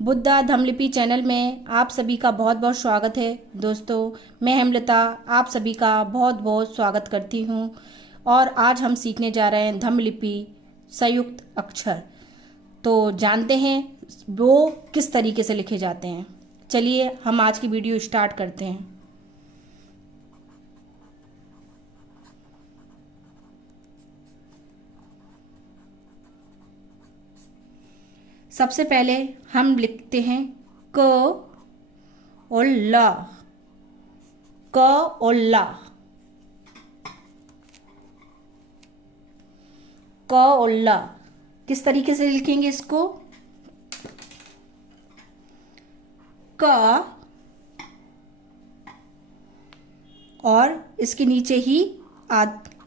Buddha Dhammalipi channel में आप सभी का बहुत बहुत स्वागत है। दोस्तों, मैं हेमलता आप सभी का बहुत बहुत स्वागत करती हूँ और आज हम सीखने जा रहे हैं धम्मलिपि संयुक्त अक्षर। तो जानते हैं वो किस तरीके से लिखे जाते हैं। चलिए हम आज की वीडियो स्टार्ट करते हैं। सबसे पहले हम लिखते हैं क और ल। क और ला। क और ला किस तरीके से लिखेंगे इसको? क और इसके नीचे ही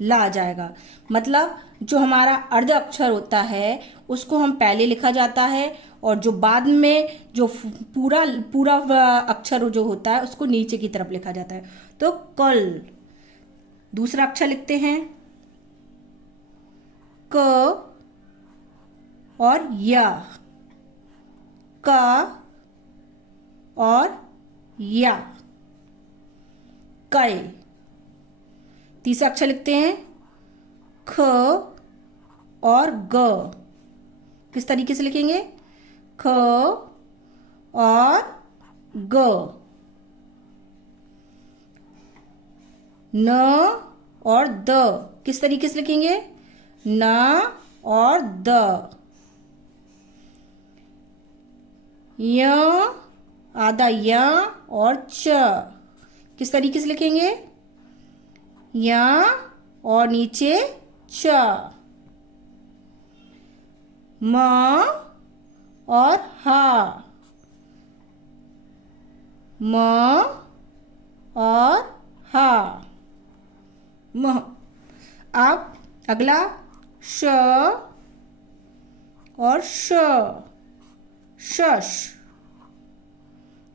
ला आ जाएगा। मतलब जो हमारा अर्ध अक्षर होता है उसको हम पहले लिखा जाता है और जो बाद में जो पूरा पूरा अक्षर जो होता है उसको नीचे की तरफ लिखा जाता है। तो कल। दूसरा अक्षर लिखते हैं क और या। क और या। कय। तीसरा अक्षर लिखते हैं ख और ग। किस तरीके से लिखेंगे? ख और ग। न और द किस तरीके से लिखेंगे? न और द। य आधा य और च किस तरीके से लिखेंगे? य और नीचे च। म और हा। म और हा। म। अब अगला श और श। शश।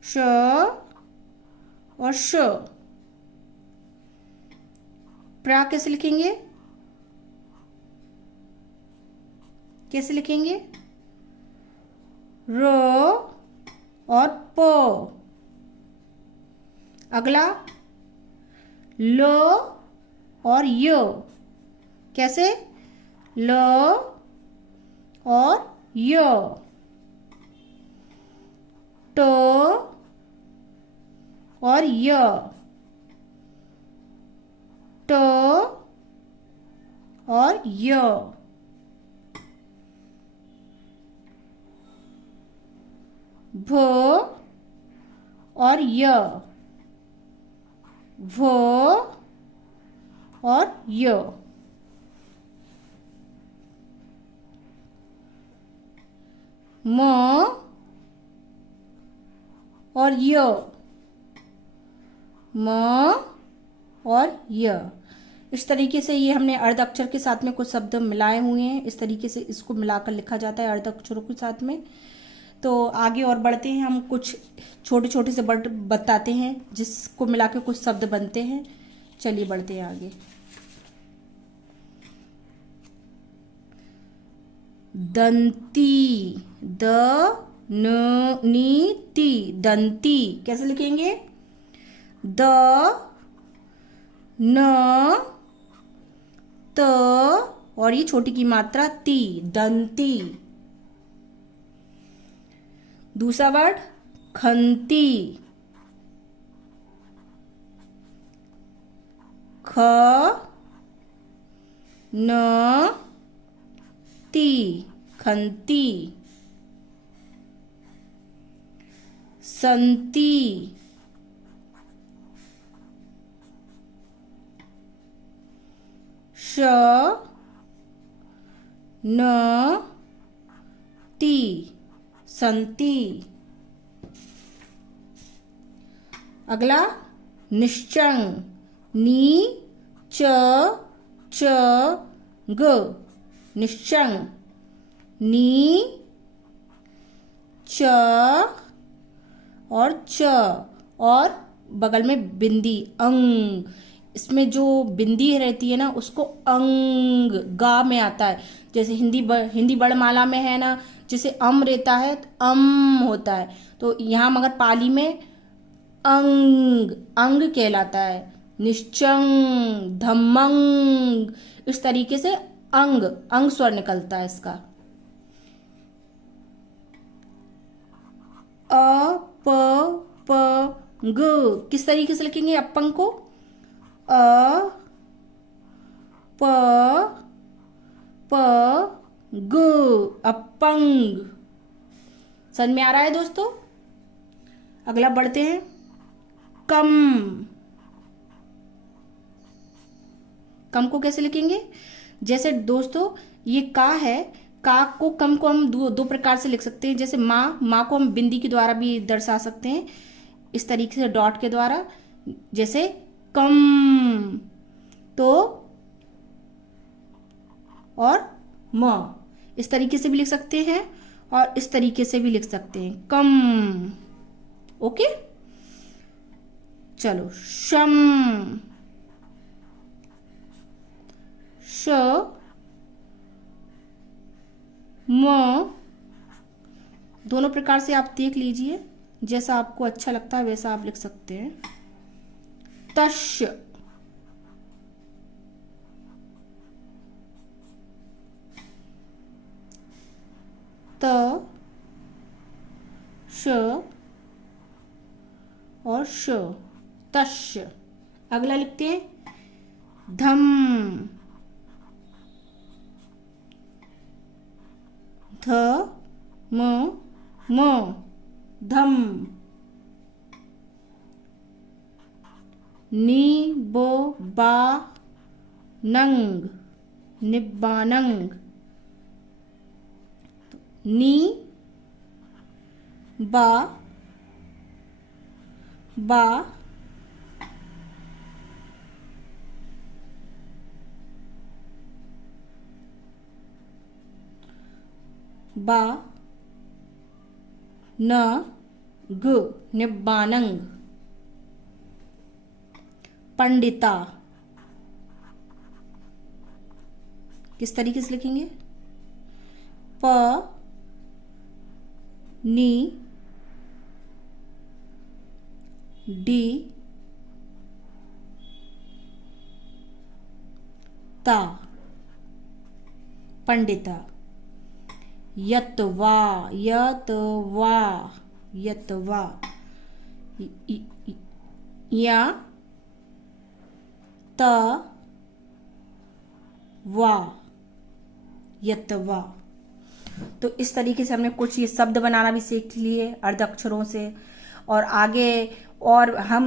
श और श। प्रा कैसे लिखेंगे? कैसे लिखेंगे? रो और पो। अगला लो और यो। कैसे? लो और यो। टो और य। टो और य। भो और य। भो और य। म और य। म और य। इस तरीके से ये हमने अर्ध अक्षर के साथ में कुछ शब्द मिलाए हुए हैं। इस तरीके से इसको मिलाकर लिखा जाता है अर्ध अक्षरों के साथ में। तो आगे और बढ़ते हैं। हम कुछ छोटे छोटे से वर्ड बताते हैं जिसको मिला के कुछ शब्द बनते हैं। चलिए बढ़ते हैं आगे। दंती। द न नी ती। दंती कैसे लिखेंगे? द न त और ये छोटी की मात्रा ती। दंती। दूसरा वर्ड खंती। ख न ती। खंती। संती। श न ती। संती। अगला निश्चंग। नी च च ग। निश्चंग। नी च और च और बगल में बिंदी अंग। इसमें जो बिंदी रहती है ना उसको अंग गा में आता है। जैसे हिंदी वर्णमाला में है ना, जैसे अम रहता है तो अम होता है, तो यहाँ मगर पाली में अंग अंग कहलाता है। निश्चंग, धम्मंग, इस तरीके से अंग अंग स्वर निकलता है इसका। अ प प ग किस तरीके से लिखेंगे अपंग को? अ प प ग, अपंग। समझ में आ रहा है दोस्तों? अगला बढ़ते हैं। कम, कम को कैसे लिखेंगे? जैसे दोस्तों ये का है, का को कम को हम दो प्रकार से लिख सकते हैं। जैसे माँ, माँ को हम बिंदी के द्वारा भी दर्शा सकते हैं, इस तरीके से डॉट के द्वारा। जैसे कम, तो और म इस तरीके से भी लिख सकते हैं और इस तरीके से भी लिख सकते हैं, कम। ओके, चलो। शम, श म, दोनों प्रकार से आप देख लीजिए, जैसा आपको अच्छा लगता है वैसा आप लिख सकते हैं। तश, त, श और श, तश। अगला लिखते हैं धम, ध म म, धम। नी बो बा नंग, निब्बानंग। नी बा बा बा न ग, निब्बानंग। पंडिता किस तरीके से लिखेंगे? प नी डी ता, पंडिता। यतवा, यतवा, यतवा। या त वा, यतवा। तो इस तरीके से हमने कुछ ये शब्द बनाना भी सीख लिए अर्ध अक्षरों से, और आगे और हम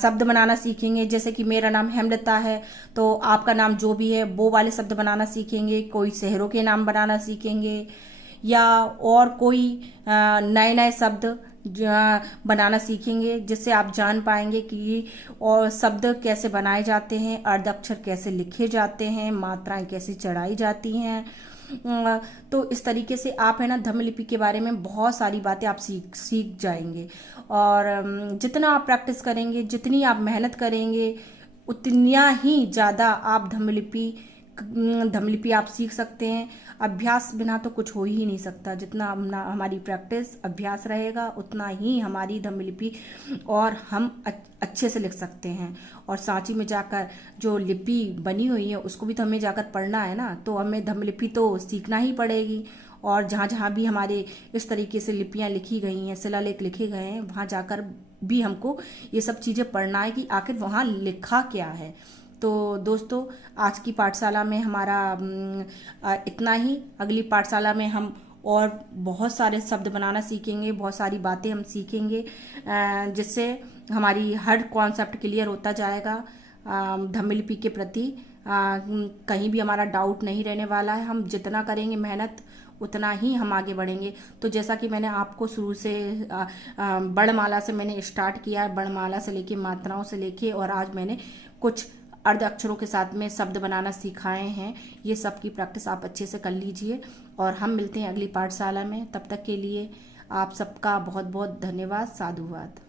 शब्द बनाना सीखेंगे। जैसे कि मेरा नाम हेमलता है, तो आपका नाम जो भी है वो वाले शब्द बनाना सीखेंगे। कोई शहरों के नाम बनाना सीखेंगे, या और कोई नए नए शब्द बनाना सीखेंगे, जिससे आप जान पाएंगे कि और शब्द कैसे बनाए जाते हैं, अर्ध अक्षर कैसे लिखे जाते हैं, मात्राएं कैसे चढ़ाई जाती हैं। तो इस तरीके से आप है ना धम्म लिपि के बारे में बहुत सारी बातें आप सीख जाएंगे। और जितना आप प्रैक्टिस करेंगे, जितनी आप मेहनत करेंगे, उतना ही ज़्यादा आप धम्म लिपि आप सीख सकते हैं। अभ्यास बिना तो कुछ हो ही नहीं सकता। जितना हमारी प्रैक्टिस अभ्यास रहेगा उतना ही हमारी धम्म लिपि और हम अच्छे से लिख सकते हैं। और सांची में जाकर जो लिपि बनी हुई है उसको भी तो हमें जाकर पढ़ना है ना, तो हमें धम्म लिपि तो सीखना ही पड़ेगी। और जहाँ जहाँ भी हमारे इस तरीके से लिपियाँ लिखी गई हैं, शिलालेख लिखे गए हैं, वहाँ जाकर भी हमको ये सब चीज़ें पढ़ना है कि आखिर वहाँ लिखा क्या है। तो दोस्तों आज की पाठशाला में हमारा इतना ही। अगली पाठशाला में हम और बहुत सारे शब्द बनाना सीखेंगे, बहुत सारी बातें हम सीखेंगे, जिससे हमारी हर कॉन्सेप्ट क्लियर होता जाएगा धम्म लिपि के प्रति। कहीं भी हमारा डाउट नहीं रहने वाला है। हम जितना करेंगे मेहनत उतना ही हम आगे बढ़ेंगे। तो जैसा कि मैंने आपको शुरू से वर्णमाला से मैंने स्टार्ट किया है, वर्णमाला से लेके मात्राओं से लेके, और आज मैंने कुछ अर्ध अक्षरों के साथ में शब्द बनाना सिखाए हैं। ये सब की प्रैक्टिस आप अच्छे से कर लीजिए और हम मिलते हैं अगली पाठशाला में। तब तक के लिए आप सबका बहुत बहुत धन्यवाद। साधुवाद।